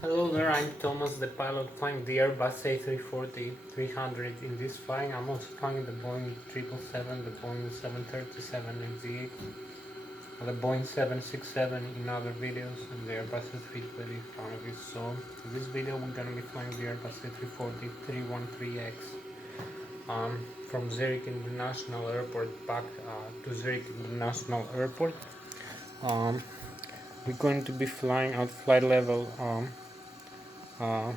Hello there, I'm Thomas, the pilot flying the Airbus A340-300. In this flying, I'm also flying the Boeing 777, the Boeing 737X, the Boeing 767 in other videos, and the Airbus A320 in front of you. So, in this video, we're going to be flying the Airbus A340-313X from Zurich International Airport back to Zurich International Airport. We're going to be flying at flight level uh,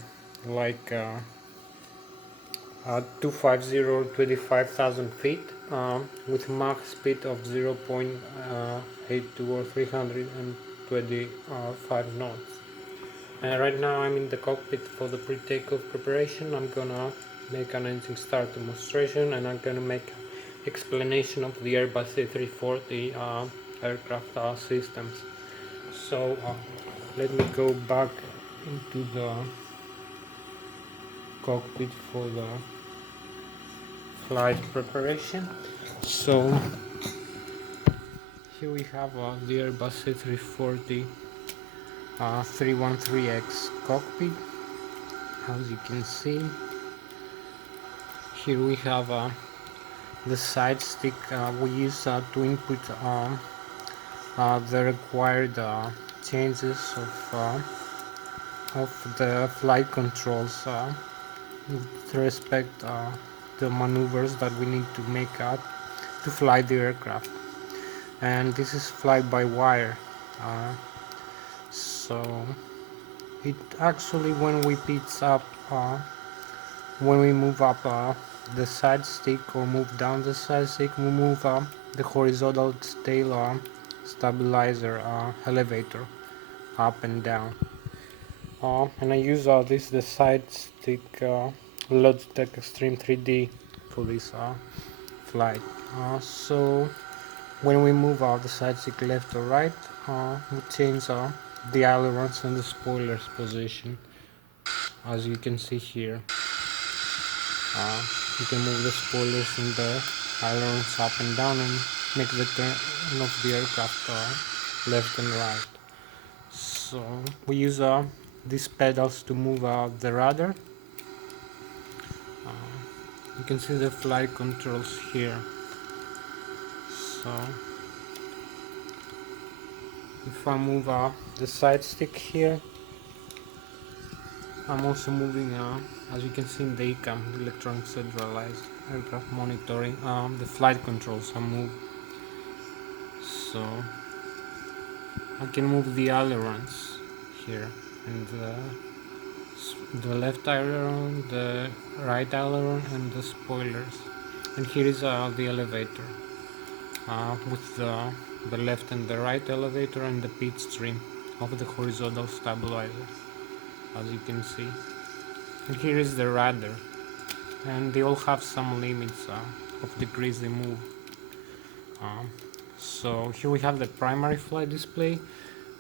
like 250 25,000 feet with Mach speed of 0.82 or 325 knots. And right now I'm in the cockpit for the pre-takeoff preparation. I'm gonna make an engine start demonstration, and I'm gonna make explanation of the Airbus A340 aircraft systems. So let me go back into the cockpit for the flight preparation. So here we have the Airbus A340 313X cockpit. As you can see, here we have the side stick we use to input the required changes of the flight controls with respect the maneuvers that we need to make to fly the aircraft. And this is fly by wire, so it actually, when we pitch up when we move up the side stick or move down the side stick, we move the horizontal tail stabilizer elevator up and down, and I use the side stick Logitech Extreme 3D for this flight. So when we move the side stick left or right, we change the ailerons and the spoilers position. As you can see here, you can move the spoilers and the ailerons up and down and make the turn of the aircraft left and right. So we use these pedals to move the rudder. You can see the flight controls here. So if I move the side stick here, I'm also moving, as you can see in the ECAM, the electronic centralized aircraft monitoring, the flight controls are moved. So I can move the ailerons here, and the left aileron, the right aileron, and the spoilers. And here is the elevator with the left and the right elevator and the pitch stream of the horizontal stabilizer, as you can see. And here is the rudder, and they all have some limits of degrees they move. So here we have the primary flight display.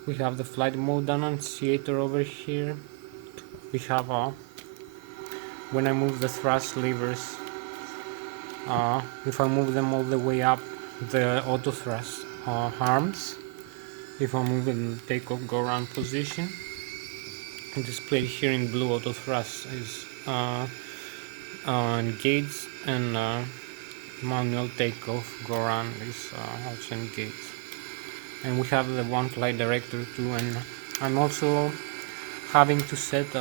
We have the flight mode annunciator over here. We have when I move the thrust levers, if I move them all the way up, the auto thrust arms. If I move in the takeoff go around position, displayed here in blue, auto thrust is engaged, and manual takeoff go around is also engaged. And we have the one flight director too, and I'm also having to set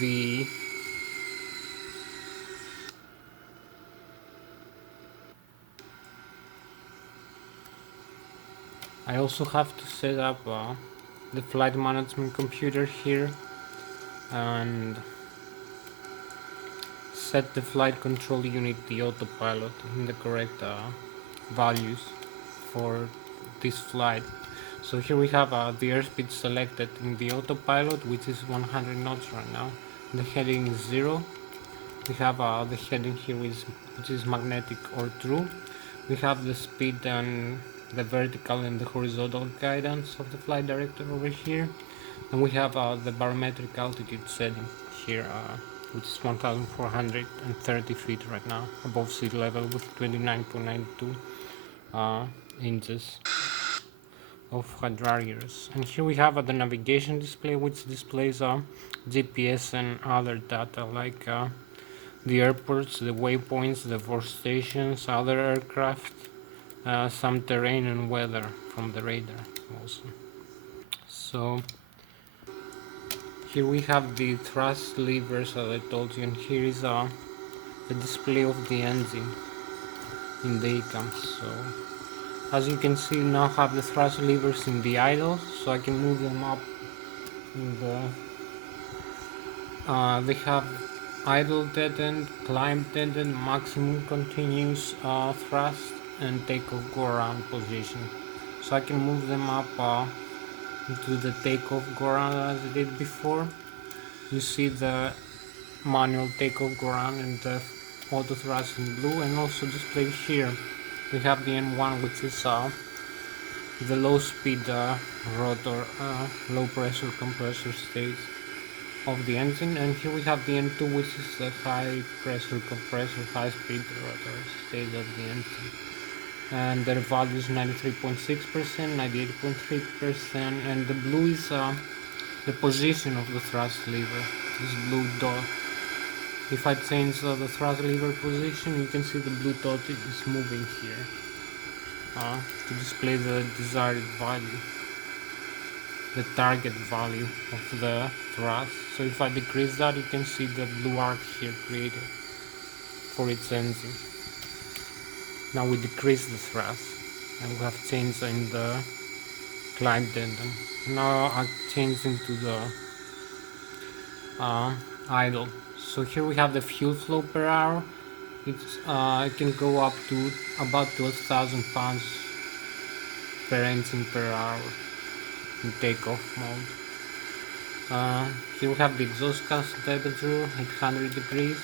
the I also have to set up the flight management computer here and set the flight control unit, the autopilot, in the correct values for this flight. So here we have the airspeed selected in the autopilot, which is 100 knots right now. The heading is 0. We have the heading here which is magnetic or true. We have the speed and the vertical and the horizontal guidance of the flight director over here, and we have the barometric altitude setting here, which is 1430 feet right now above sea level, with 29.92 inches of Hatsios. And here we have the navigation display, which displays GPS and other data like the airports, the waypoints, the force stations, other aircraft, some terrain and weather from the radar also. So here we have the thrust levers as I told you, and here is the display of the engine in the ECAM. So as you can see, now have the thrust levers in the idle, so I can move them up in the they have idle dead end, climb dead end, maximum continuous thrust, and takeoff go around position. So I can move them up into the takeoff go around as I did before. You see the manual takeoff go around and the auto thrust in blue, and also displayed here we have the N1, which is the low speed rotor, low pressure compressor stage of the engine, and here we have the N2, which is the high pressure compressor, high speed rotor stage of the engine. And their value is 93.6%, 98.3%, and the blue is the position of the thrust lever, this blue dot. If I change the thrust lever position, you can see the blue dot is moving here to display the desired value, the target value of the thrust. So if I decrease that, you can see the blue arc here created for its engine. Now we decrease the thrust and we have changed in the climb tendon. Now I change into the idle. So here we have the fuel flow per hour. It can go up to about 1,000 pounds per engine per hour in takeoff mode. Here we have the exhaust gas temperature, 800 degrees.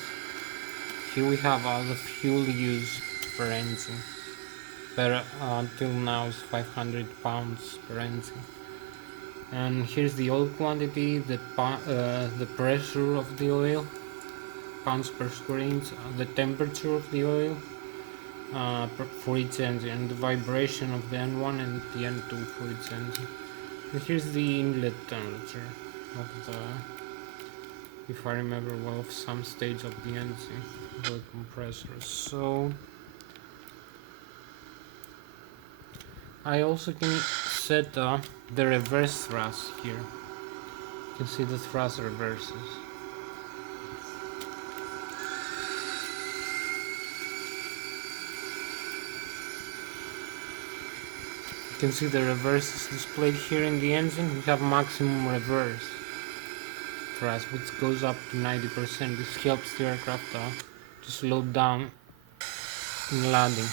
Here we have the fuel use per engine. Until now is 500 pounds per engine. And here's the oil quantity, the pressure of the oil, pounds per square inch, the temperature of the oil for each engine, and the vibration of the N1 and the N2 for each engine. And here's the inlet temperature of the, if I remember well, of some stage of the engine, the compressor. So I also can set the reverse thrust here. You can see the thrust reverses. You can see the reverse is displayed here in the engine. We have maximum reverse thrust, which goes up to 90%. This helps the aircraft to slow down in landing.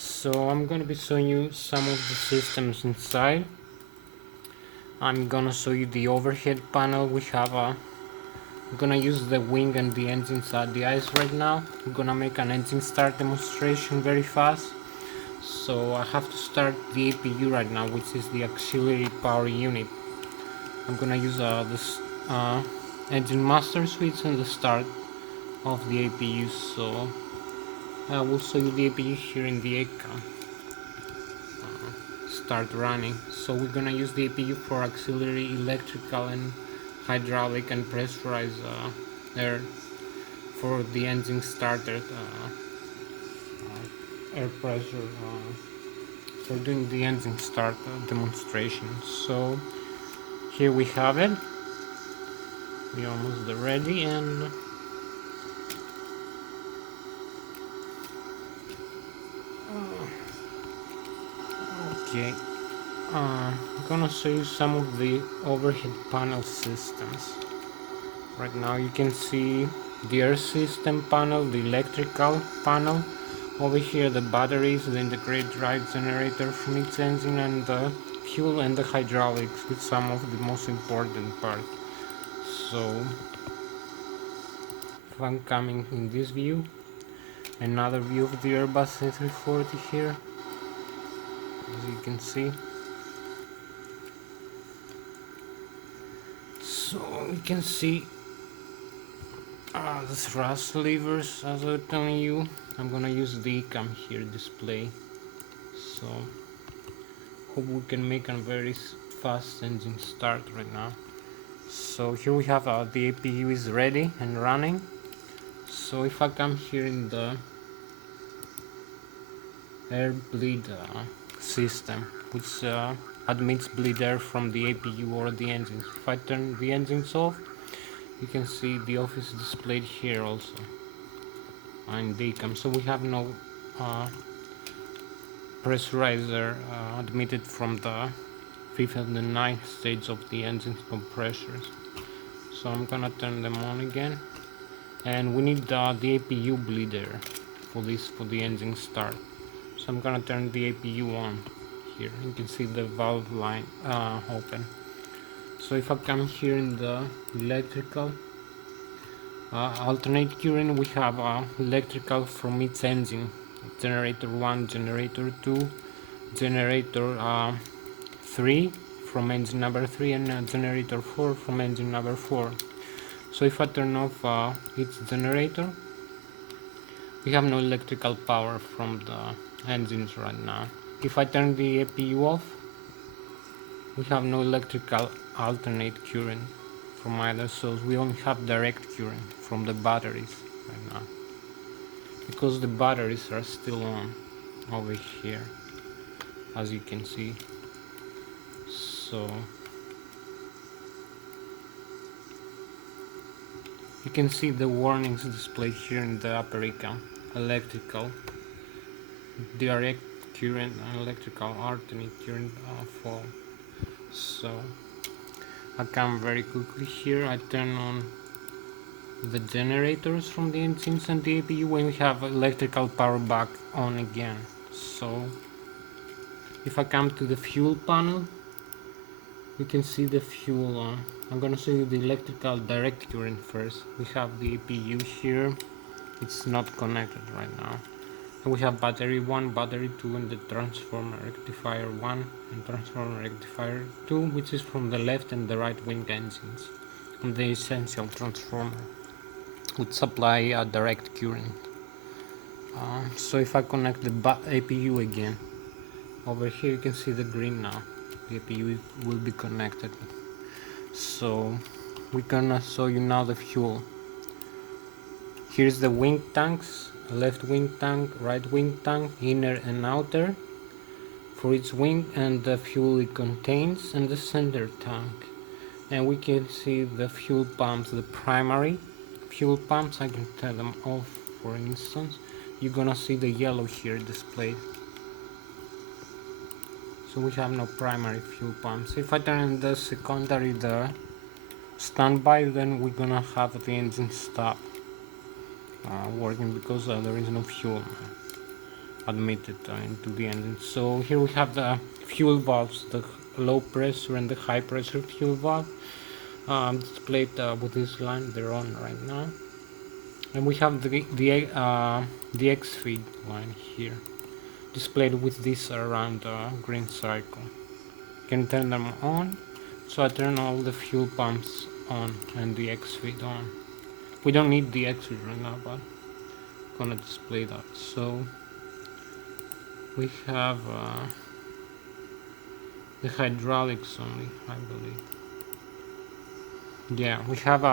So I'm going to be showing you some of the systems inside. I'm going to show you the overhead panel. We have I'm going to use the wing and the engines at the ice right now. I'm going to make an engine start demonstration very fast. So I have to start the APU right now, which is the auxiliary power unit. I'm going to use this engine master switch and the start of the APU. So I will show you the APU here in the ECAM. Start running. So we're gonna use the APU for auxiliary electrical and hydraulic and pressurized air for the engine starter air pressure for doing the engine start demonstration. So here we have it. We're almost ready, and okay, I'm gonna show you some of the overhead panel systems. Right now you can see the air system panel, the electrical panel, over here the batteries, the integrated drive generator from each engine, and the fuel and the hydraulics with some of the most important parts. So if I'm coming in this view, another view of the Airbus A340 here, as you can see. So you can see the thrust levers, as I was telling you. I'm gonna use the cam here display, so hope we can make a very fast engine start right now. So here we have the APU is ready and running. So if I come here in the air bleed system, which admits bleed air from the APU or the engines, if I turn the engines off, you can see the office displayed here also in DCAM. So we have no pressurizer admitted from the 5th and the 9th stage of the engine compressors. So I'm gonna turn them on again, and we need the APU bleeder for the engine start. So I'm gonna turn the APU on here. You can see the valve line open. So if I come here in the electrical alternate current, we have electrical from its engine, generator 1, generator 2, generator 3 from engine number 3, and generator 4 from engine number 4. So if I turn off its generator, we have no electrical power from the engines right now. If I turn the APU off, we have no electrical alternate current from either source. We only have direct current from the batteries right now, because the batteries are still on over here, as you can see. So you can see the warnings displayed here in the upper icon: electrical, direct current, and electrical alternate current fall. So I come very quickly here, I turn on the generators from the engines and the APU, when we have electrical power back on again. So if I come to the fuel panel, you can see the fuel on. I'm gonna show you the electrical direct current first. We have the APU here, it's not connected right now. And we have battery 1, battery 2, and the transformer rectifier 1 and transformer rectifier 2, which is from the left and the right wing engines, and the essential transformer, which supply a direct current. So if I connect the APU again, over here you can see the green now. The APU will be connected. So we're gonna show you now the fuel. Here's the wing tanks: left wing tank, right wing tank, inner and outer for each wing, and the fuel it contains, and the center tank. And we can see the fuel pumps, the primary fuel pumps. I can turn them off, for instance. You're gonna see the yellow here displayed. So we have no primary fuel pumps. If I turn the secondary, the standby, then we're gonna have the engine stop working, because there is no fuel admitted into the engine. So here we have the fuel valves, the low pressure and the high pressure fuel valve displayed with this line. They're on right now. And we have the X feed line here displayed with this around green circle. You can turn them on. So I turn all the fuel pumps on and the X feed on. We don't need the X feed right now, but I'm gonna display that. So we have the hydraulics only, I believe. Yeah, we have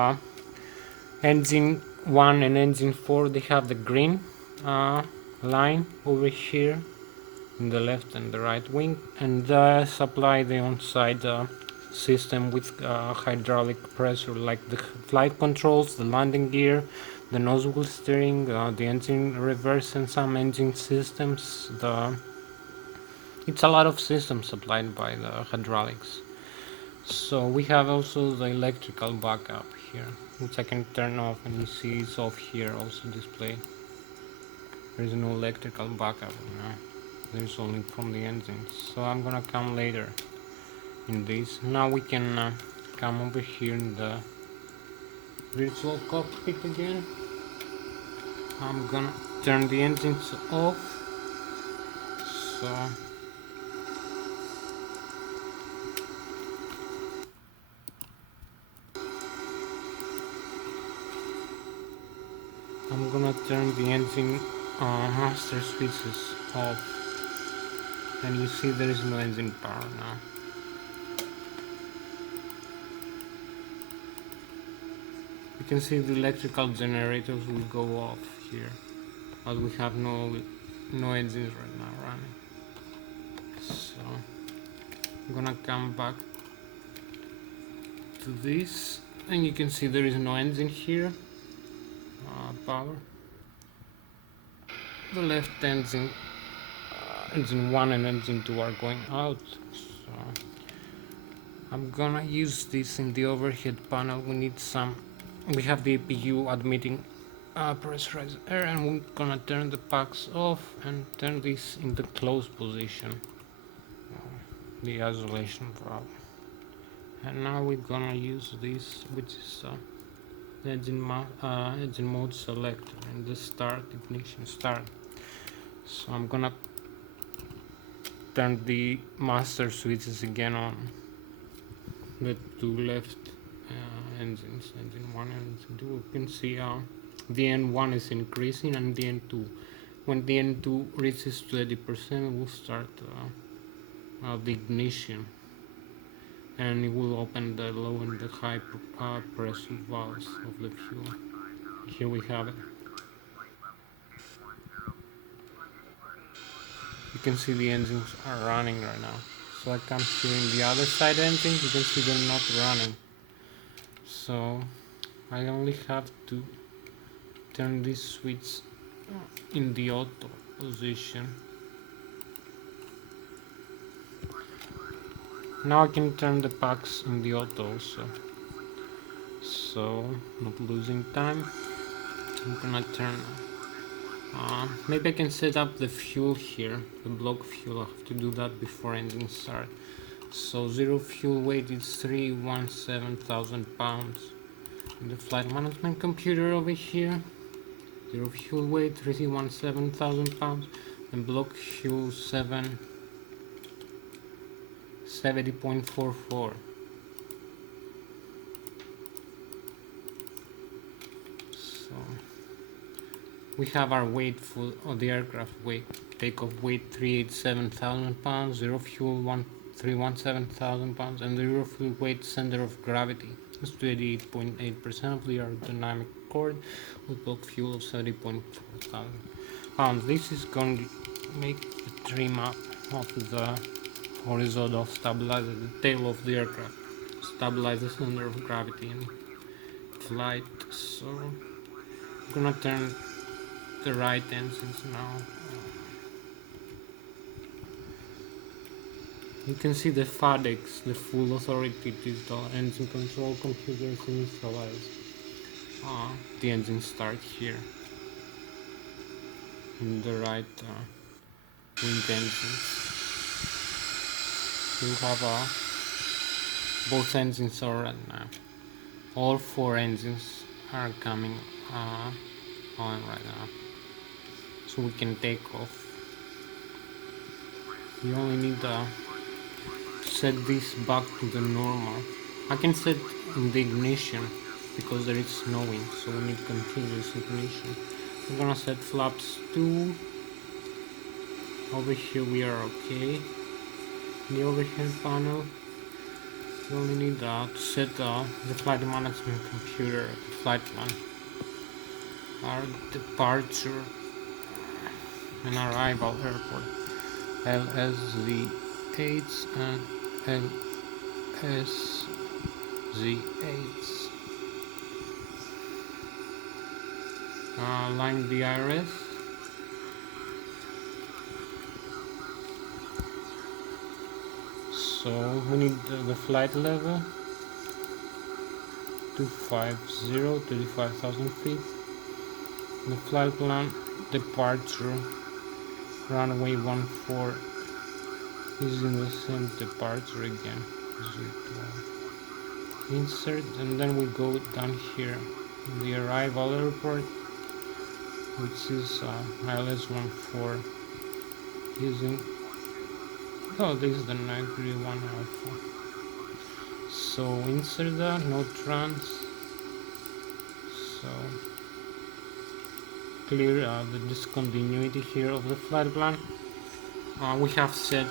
engine 1 and engine 4. They have the green line over here in the left and the right wing, and supply the on-side system with hydraulic pressure, like the flight controls, the landing gear, the nose wheel steering, the engine reverse, and some engine systems. It's a lot of systems supplied by the hydraulics. So we have also the electrical backup here, which I can turn off, and you see it's off here also displayed. There is no electrical backup now. There's only from the engines. So I'm gonna come later in this. Now we can come over here in the virtual cockpit again. I'm gonna turn the engines off. So I'm gonna turn the engine master switches off, and you see there is no engine power now. You can see the electrical generators will go off here, but we have no engines right now running. So I'm gonna come back to this, and you can see there is no engine here. Power. The left engine, engine 1 and engine 2 are going out. So I'm gonna use this in the overhead panel. We have the APU admitting pressurized air, and we're gonna turn the packs off and turn this in the closed position, the isolation valve. And now we're gonna use this, which is engine mode selector and the start ignition start. So I'm gonna turn the master switches again on the two left engines, engine 1 and engine 2. You can see the N1 is increasing and the N2. When the N2 reaches 20%, we'll start the ignition, and it will open the low and the high pressure valves of the fuel. Here we have it. You can see the engines are running right now. So I come here in the other side engines, you can see they're not running. So I only have to turn this switch in the auto position. Now I can turn the packs in the auto also. So not losing time, I'm gonna turn maybe I can set up the fuel here, the block fuel. I have to do that before engine start. So zero fuel weight is 317,000 pounds. In the flight management computer over here, zero fuel weight 317,000 pounds, and block fuel 70.44. We have our weight for the aircraft weight. Takeoff weight 387,000 pounds, zero fuel 317,000 pounds, and the zero fuel weight center of gravity is 28.8% of the aerodynamic cord with block fuel of 70.4 thousand pounds. This is going to make the trim up of the horizontal stabilizer, the tail of the aircraft, stabilize the center of gravity in flight. So I'm gonna turn the right engines now. You can see the FADEX, the full authority digital engine control computer is initialized. The engine start here in the right wing engines. You have both engines are on now. All four engines are coming on right now, so we can take off. You only need to set this back to the normal. I can set in the ignition because there is snowing, so we need continuous ignition. I'm gonna set flaps 2. Over here we are okay. In the overhead panel, you only need to set the flight management computer, the flight plan, our departure and arrival airport, LSZ8 and LSZ8. Line the IRS. So we need the flight level 250, 35,000 feet. The flight plan departure runway 14 is in the same departure again. insert, and then we go down here in the arrival airport, which is Lszh using, oh, this is the 931 Alpha. So insert that, no trans, so clear the discontinuity here of the flight plan. We have set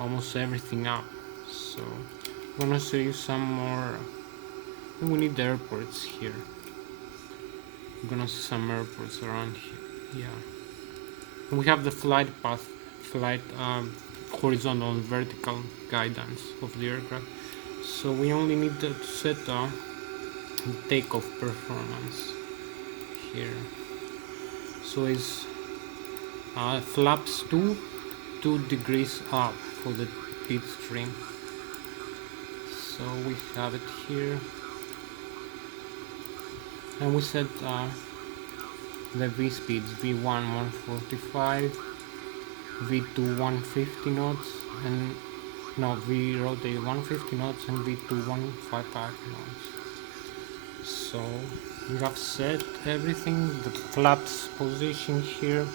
almost everything up, so I'm gonna show you some more. We need the airports here. I'm gonna see some airports around here. Yeah, we have the flight path, flight horizontal and vertical guidance of the aircraft, so we only need to set the takeoff performance here. So it's flaps 2 degrees up for the pitch trim. So we have it here, and we set the V speeds, V1 145, V2 150 knots, and no, V rotate 150 knots, and V2 155 knots. So we have set everything, the flaps position here,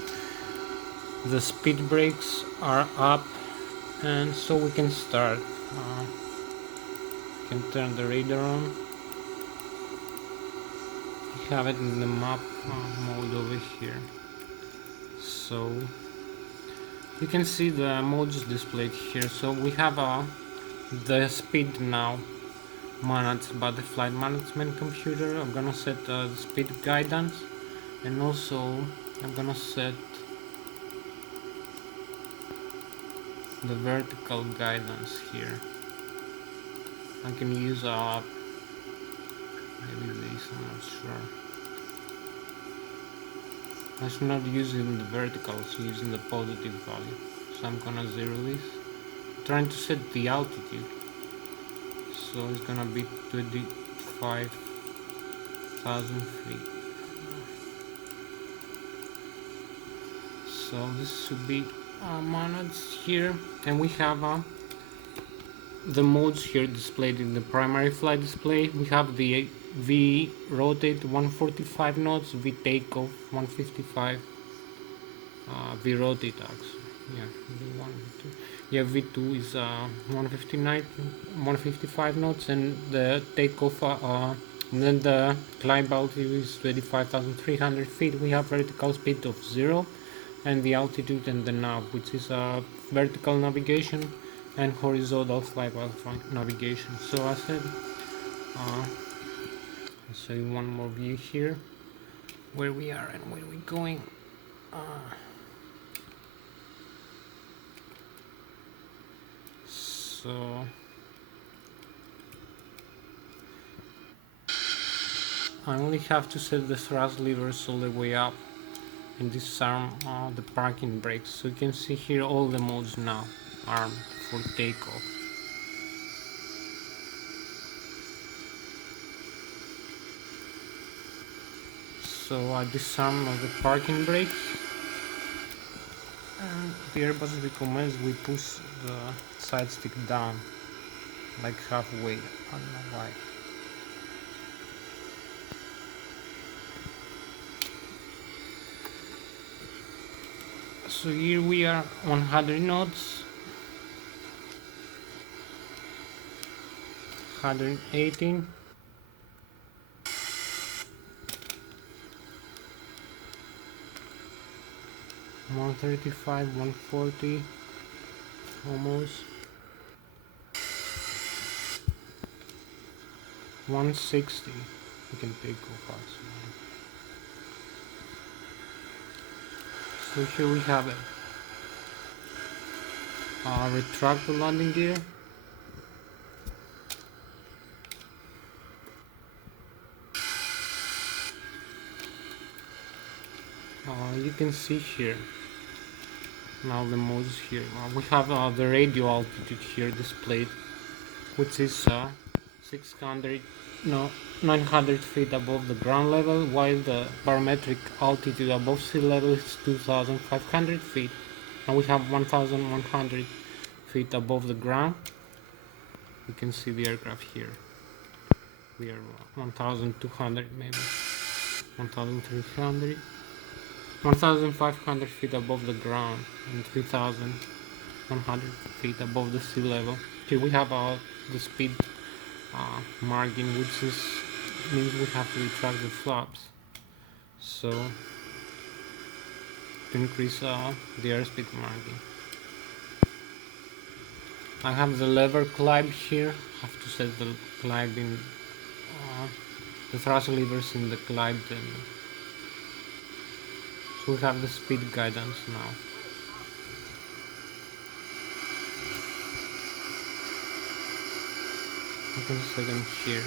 the speed brakes are up, and so we can start. We can turn the radar on. We have it in the map mode over here, so you can see the modes displayed here. So we have the speed now managed by the flight management computer. I'm gonna set the speed guidance, and also I'm gonna set the vertical guidance here. I can use maybe this, I'm not sure. I should not using the vertical, so using the positive value. So I'm gonna zero this. I'm trying to set the altitude, so it's gonna be 25,000 feet. So this should be managed here, and we have the modes here displayed in the primary flight display. We have the V rotate 145 knots, V takeoff 155, V rotate actually. Yeah, V1, V2. Yeah, V2 is 155 knots, and the takeoff, and then the climb altitude is 25,300 feet. We have vertical speed of 0, and the altitude and the nav, which is vertical navigation and horizontal flypath navigation. So I said, I'll show you one more view here, where we are and where we're going. So I only have to set the thrust levers all the way up and disarm the parking brakes. So you can see here all the modes now armed for takeoff. So I disarm the parking brakes, and the Airbus recommends we push the side stick down, like halfway. I don't know why. So here we are 100 knots, 118, 135, 140, almost 160. We can take off fast. So here we have it. Retract the landing gear. You can see here now the modes here. We have the radio altitude here displayed, which is 900 feet above the ground level, while the barometric altitude above sea level is 2,500 feet, and we have 1,100 feet above the ground. You can see the aircraft here. We are 1,200, maybe 1,300, 1,500 feet above the ground and 3,100 feet above the sea level. Here we have the speed margin, which means we have to retract the flaps, so to increase the airspeed margin. I have the lever climb here. I have to set the climb in the thrust levers in the climb, so we have the speed guidance now. You can set them here.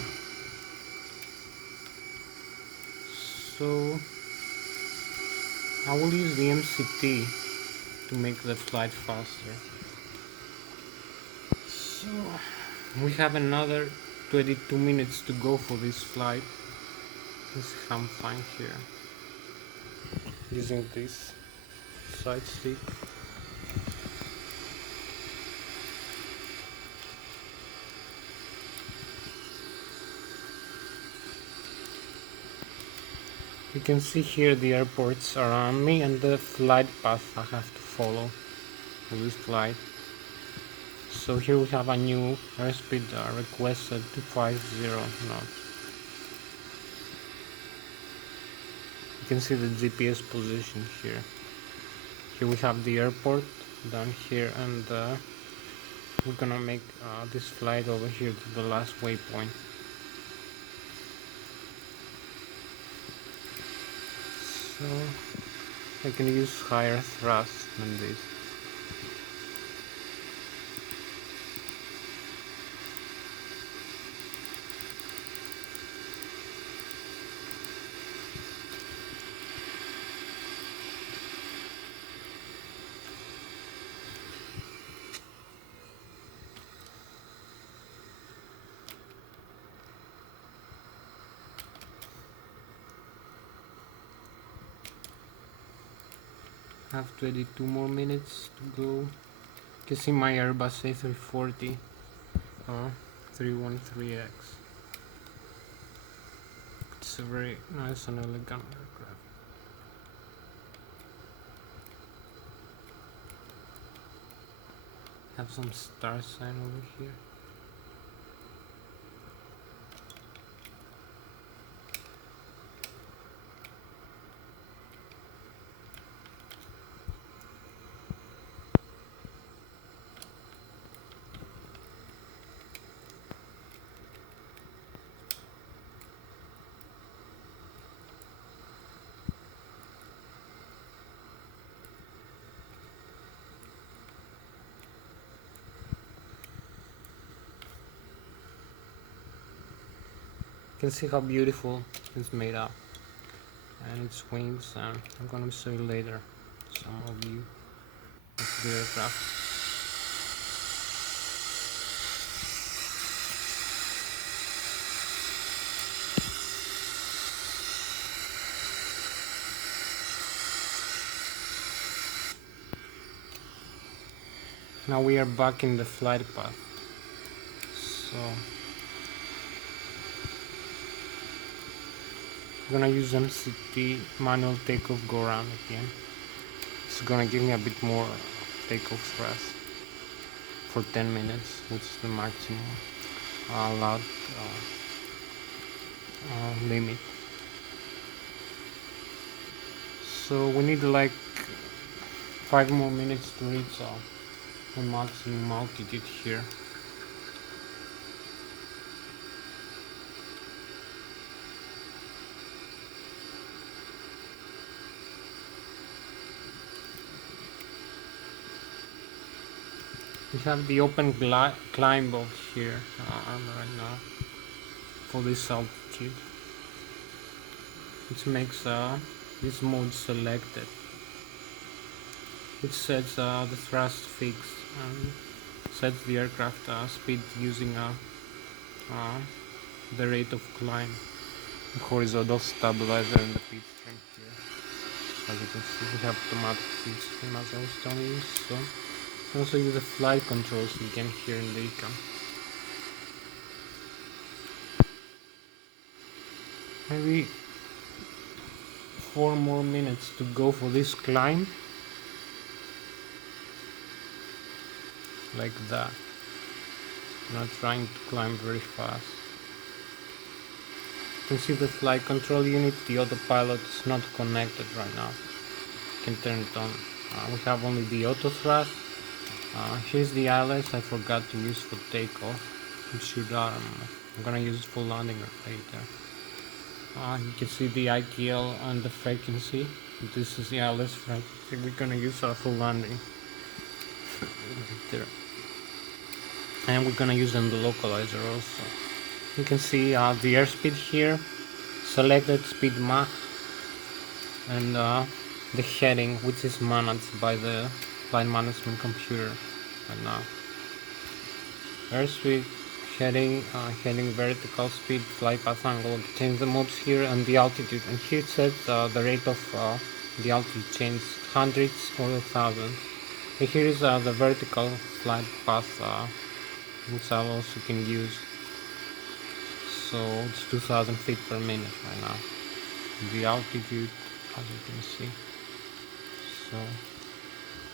So I will use the MCT to make the flight faster. So we have another 22 minutes to go for this flight. Let's see how I'm flying here using this side stick. You can see here the airports around me and the flight path I have to follow for this flight. So here we have a new airspeed requested 250 knots. You can see the GPS position here. Here we have the airport down here, and we're gonna make this flight over here to the last waypoint. So I can use higher thrust than this. I have 22 more minutes to go. You can see my Airbus A340-313X. It's a very nice and elegant aircraft. Have some star sign over here. You can see how beautiful it's made up and its wings, and I'm gonna show you later some of you of the aircraft. Now we are back in the flight path, so I'm gonna use MCT manual takeoff go around again. It's gonna give me a bit more takeoff thrust for 10 minutes, which is the maximum allowed limit. So we need like 5 more minutes to reach the maximum altitude here. We have the open climb over here right now for this altitude, which makes this mode selected, which sets the thrust fixed and sets the aircraft speed using the rate of climb, the horizontal stabilizer and the pitch trim here. As you can see, we have automatic pitch trim as I was telling you. So also use the flight controls again here in the icon. Maybe 4 more minutes to go for this climb. Like that. I'm not trying to climb very fast. You can see the flight control unit, the autopilot is not connected right now. You can turn it on. We have only the auto thrust. Here's the ILS I forgot to use for takeoff. I'm gonna use it for landing later. You can see the ITL and the frequency. This is the ILS frequency we're gonna use for landing. Right there. And we're gonna use on the localizer also. You can see the airspeed here, selected speed Mach, and the heading, which is managed by the flight management computer right now. Airspeed, heading, heading vertical speed, flight path angle, change the modes here, and the altitude. And here it says the rate of the altitude change, hundreds or 1,000. And here is the vertical flight path, which I also can use. So it's 2,000 feet per minute right now. The altitude, as you can see. So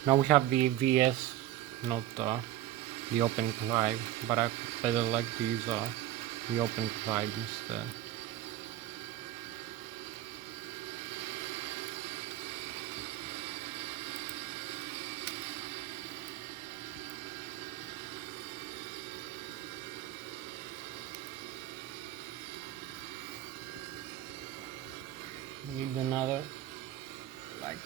now we have the VS, not the open glide, but I better like to use the open glide instead. Need another like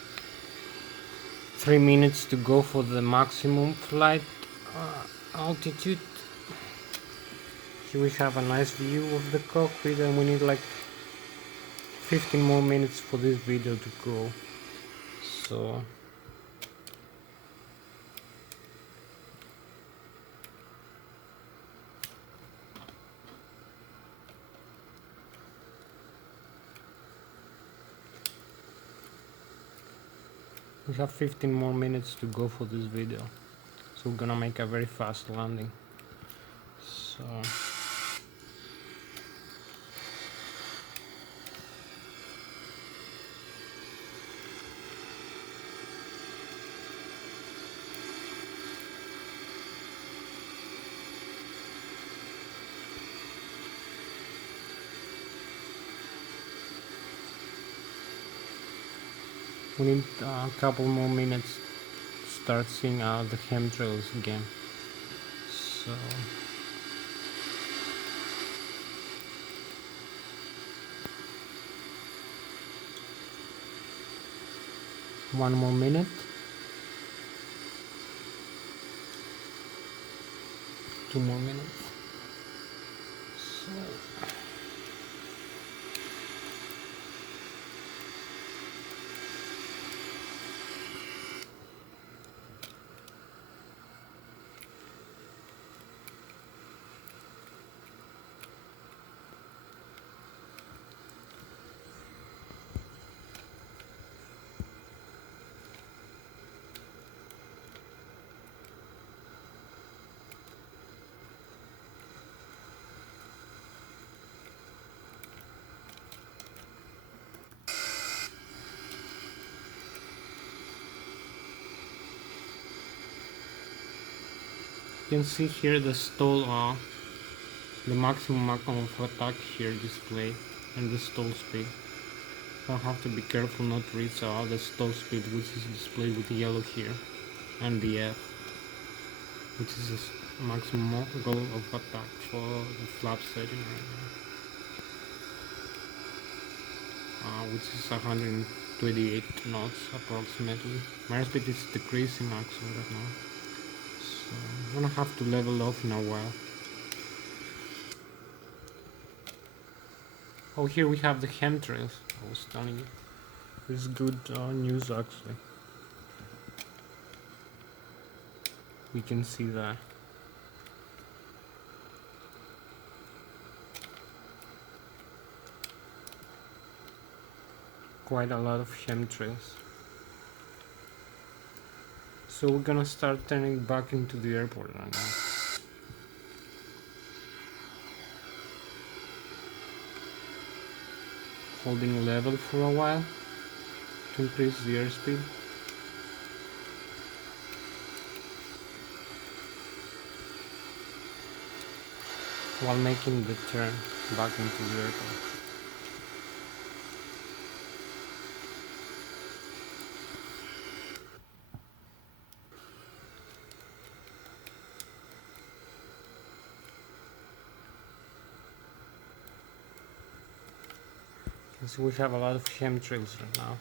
3 minutes to go for the maximum flight altitude. Here we have a nice view of the cockpit, and we need like 15 more minutes for this video to go. So we have 15 more minutes to go for this video, so we're gonna make a very fast landing. So we need a couple more minutes to start seeing the chemtrails again. So one more minute. 2 more minutes. So you can see here the stall, the maximum angle of attack here display, and the stall speed. I have to be careful not to reach the stall speed, which is displayed with yellow here, and the F, which is the maximum angle of attack for the flap setting right now, which is 128 knots approximately. My speed is decreasing actually right now, so I'm gonna have to level off in a while. Oh, here we have the chemtrails I was telling you. This is good news actually. We can see that. Quite a lot of chemtrails. So we're gonna start turning back into the airport right now. holding level for a while to increase the airspeed. While making the turn back into the airport. So we have a lot of chemtrails right now.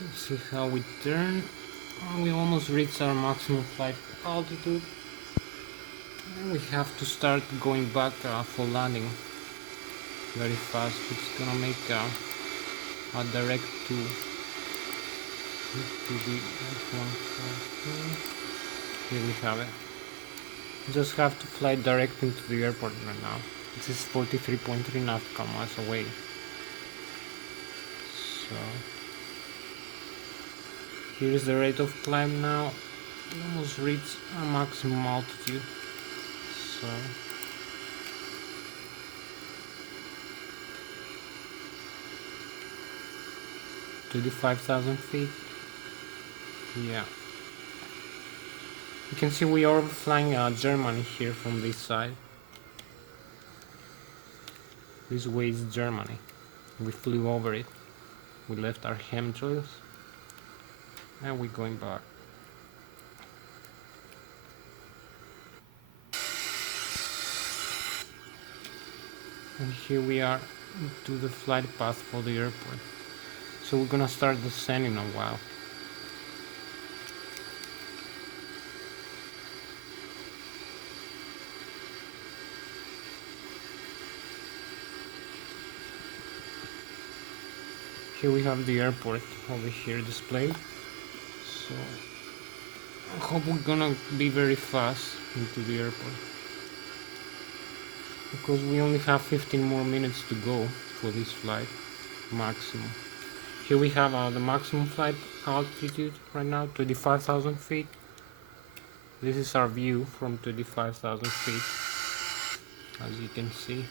Let's see how we turn. We almost reached our maximum flight altitude. And we have to start going back for landing very fast. It's gonna make a direct to the F142. Here we have it. Just have to fly direct into the airport right now. This is 43.3 nautical miles away. So here's the rate of climb now. We almost reached our maximum altitude. So 25,000 feet. Yeah. You can see we are flying Germany here from this side. This way is Germany. We flew over it. We left our chemtrails. And we're going back. And here we are to the flight path for the airport. So we're gonna start descending a while. Here we have the airport over here displayed. So I hope we're gonna be very fast into the airport, because we only have 15 more minutes to go for this flight maximum. Here we have the maximum flight altitude right now, 25,000 feet. This is our view from 25,000 feet, as you can see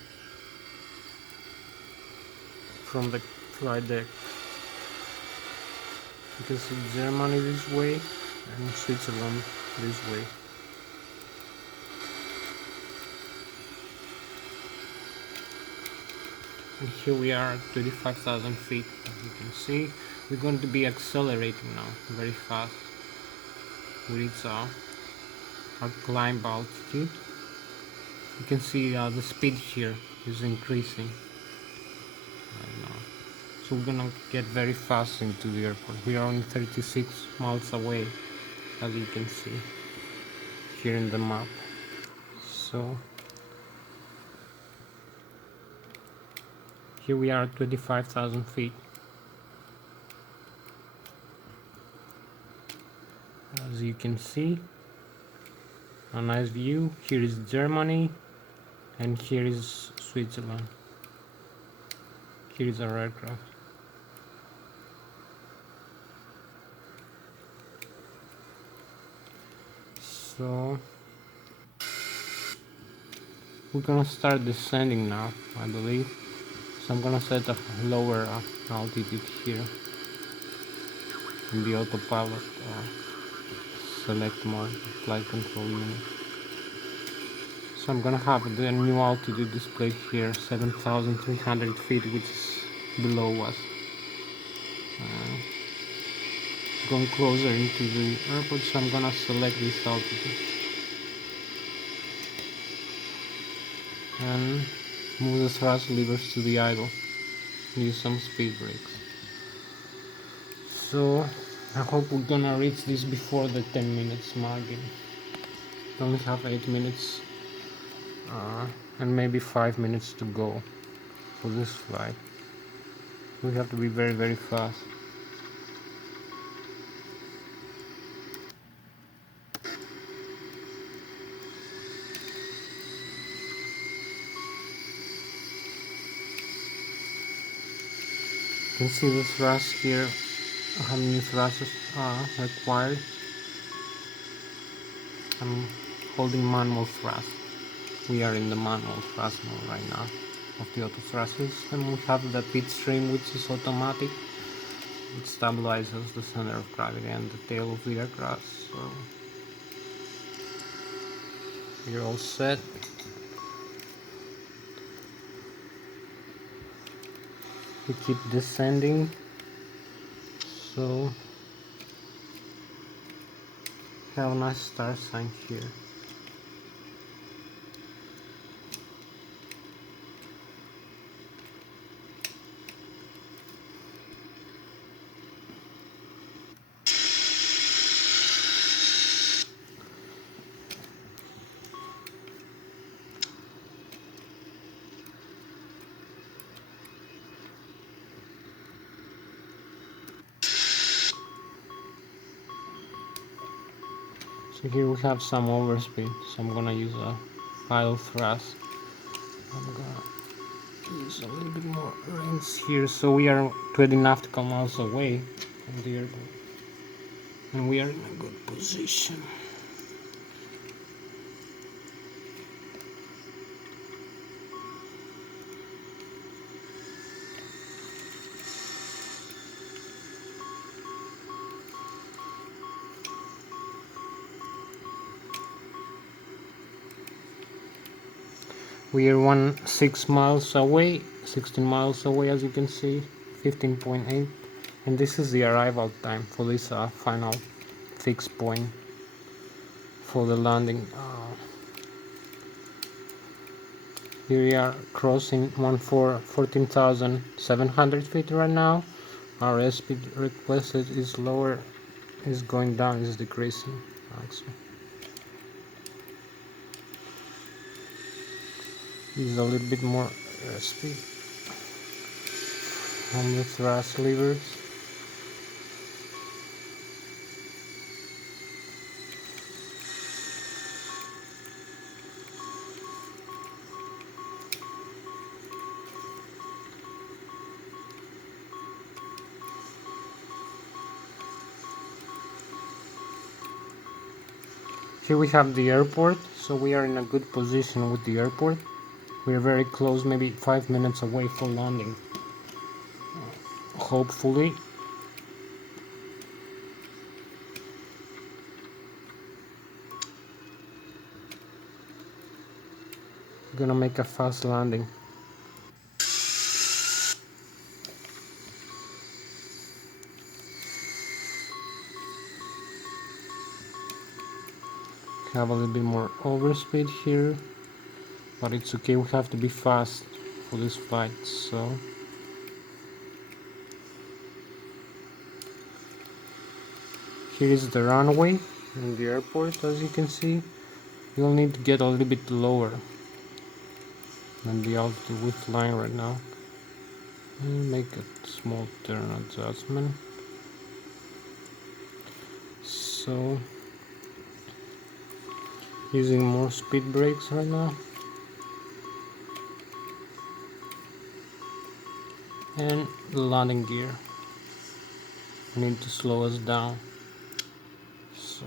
from the flight deck. You can see Germany this way and Switzerland this way. And here we are at 25,000 feet. As you can see, we're going to be accelerating now very fast. We reach our climb altitude. You can see the speed here is increasing right now. So we're gonna get very fast into the airport. We are only 36 miles away, as you can see here in the map. So here we are at 25,000 feet. As you can see, a nice view. Here is Germany and here is Switzerland. Here is our aircraft. So we're gonna start descending now, I believe. So I'm gonna set a lower altitude here in the autopilot. Select more flight control unit. So I'm gonna have the new altitude displayed here, 7,300 feet, which is below us. Going closer into the airport, so I'm gonna select this altitude and move the thrust levers to the idle. Use some speed brakes. So I hope we're gonna reach this before the 10 minutes mark. We only have 8 minutes and maybe 5 minutes to go for this flight. We have to be very, very fast. can see the thrust here, how many thrusts are required. I'm holding manual thrust. We are in the manual thrust mode right now of the auto thrusters, and we have the pit stream, which is automatic. It stabilizes the center of gravity and the tail of the aircraft. So you're all set. We keep descending. So have a nice star sign here. So here we have some overspeed, so I'm gonna use a idle thrust. I'm gonna use a little bit more reins here, so we are 20 nautical miles away from the airport, and we are in a good position. We are 16 miles away, 16 miles away, as you can see, 15.8, and this is the arrival time for this final fixed point for the landing. Here we are crossing 14,700 feet right now. Our airspeed requested is lower, is going down, is decreasing actually. Use a little bit more airspeed on the thrust levers. Here we have the airport, so we are in a good position with the airport. We are very close, maybe 5 minutes away for landing. Hopefully. We're gonna make a fast landing. Have a little bit more overspeed here, but it's okay, we have to be fast for this flight. So here is the runway in the airport, as you can see. You'll need to get a little bit lower than the altitude we're flying right now, and make a small turn adjustment. So using more speed brakes right now, and the landing gear. I need to slow us down. So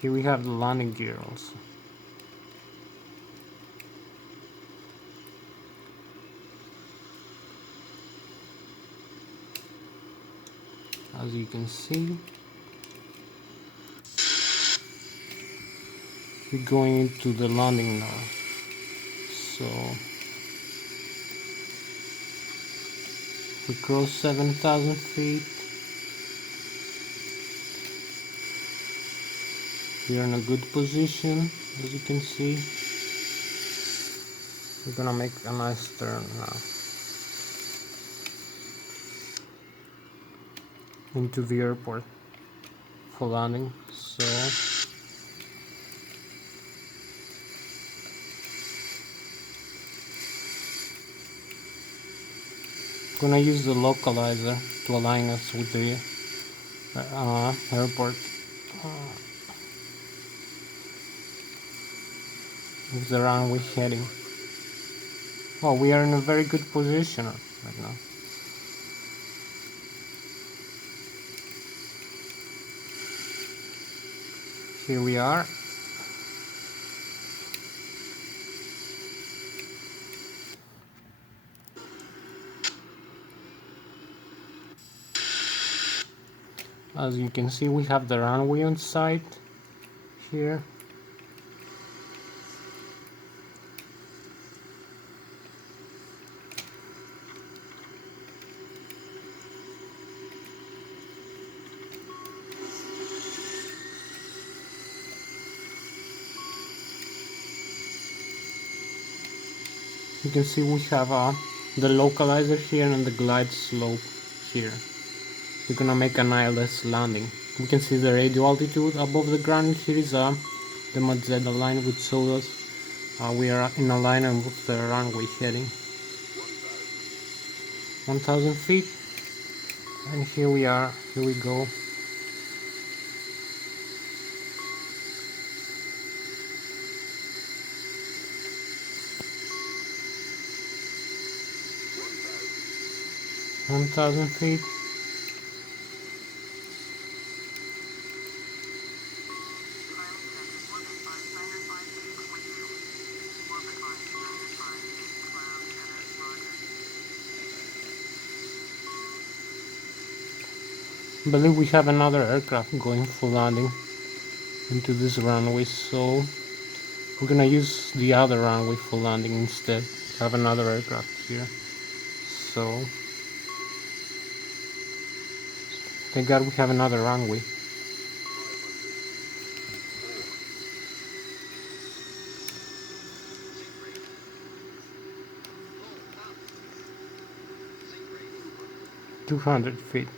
here we have the landing gear also. As you can see, we're going into the landing now. So we cross 7,000 feet. We are in a good position, as you can see. We're gonna make a nice turn now into the airport for landing. So gonna use the localizer to align us with the airport, with the runway heading. Well, we are in a very good position right now. Here we are. As you can see, we have the runway on site here. You can see we have the localizer here and the glide slope here. We're gonna make an ILS landing. We can see the radio altitude above the ground. Here is the Mazda line which shows us we are in alignment with the runway heading 1000 feet, and here we are. Here we go. One thousand feet. I believe we have another aircraft going for landing into this runway, so we're gonna use the other runway for landing instead. Have another aircraft here, so thank God we have another runway. $200 feet.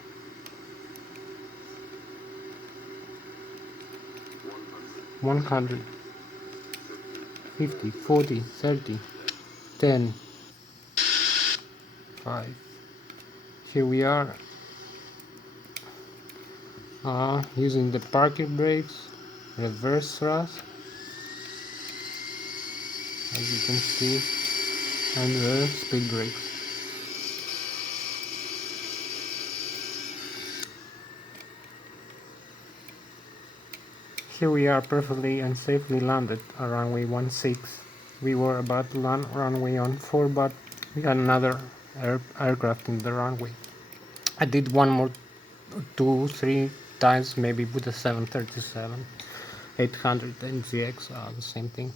100, 50, 40, 30, 10, 5. Here we are using the parking brakes, reverse thrust, as you can see, and the speed brakes. Here we are perfectly and safely landed at runway 16. We were about to land runway 14, but we had another aircraft in the runway. I did one more, 2-3 times maybe with the 737 800 NGX, the same thing,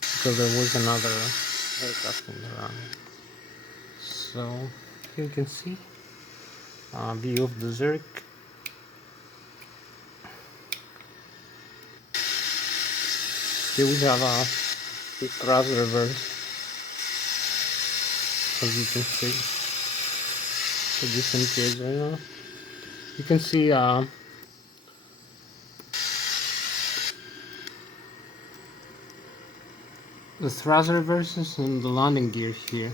because there was another aircraft in the runway. So here you can see view of the Zurich. Here we have a quick thrust reverse, as you can see. So just in case, you can see the thrust reverses and the landing gear here.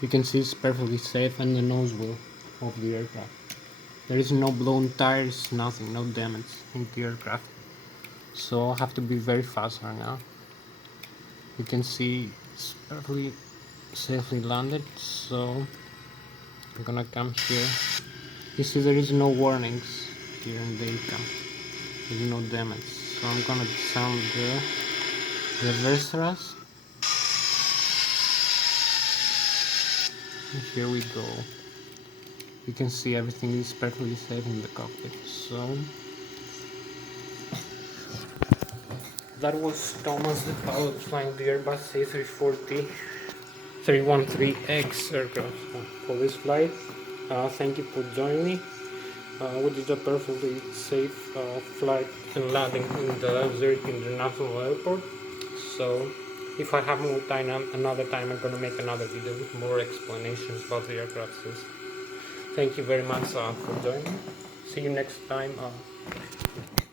You can see it's perfectly safe, and the nose wheel of the aircraft. There is no blown tires, nothing, no damage in the aircraft. So I have to be very fast right now. You can see it's perfectly safely landed, so I'm gonna come here. You see there is no warnings here in the ACAM. There is no damage. So I'm gonna disarm the reverse thrust. And here we go. You can see everything is perfectly safe in the cockpit. So that was Thomas, the pilot, flying the Airbus A340-313X aircraft for this flight. Thank you for joining me. We did a perfectly safe flight and landing in the Zurich International Airport. So if I have more time, another time I'm gonna make another video with more explanations about the aircraft system. Thank you very much for joining. See you next time.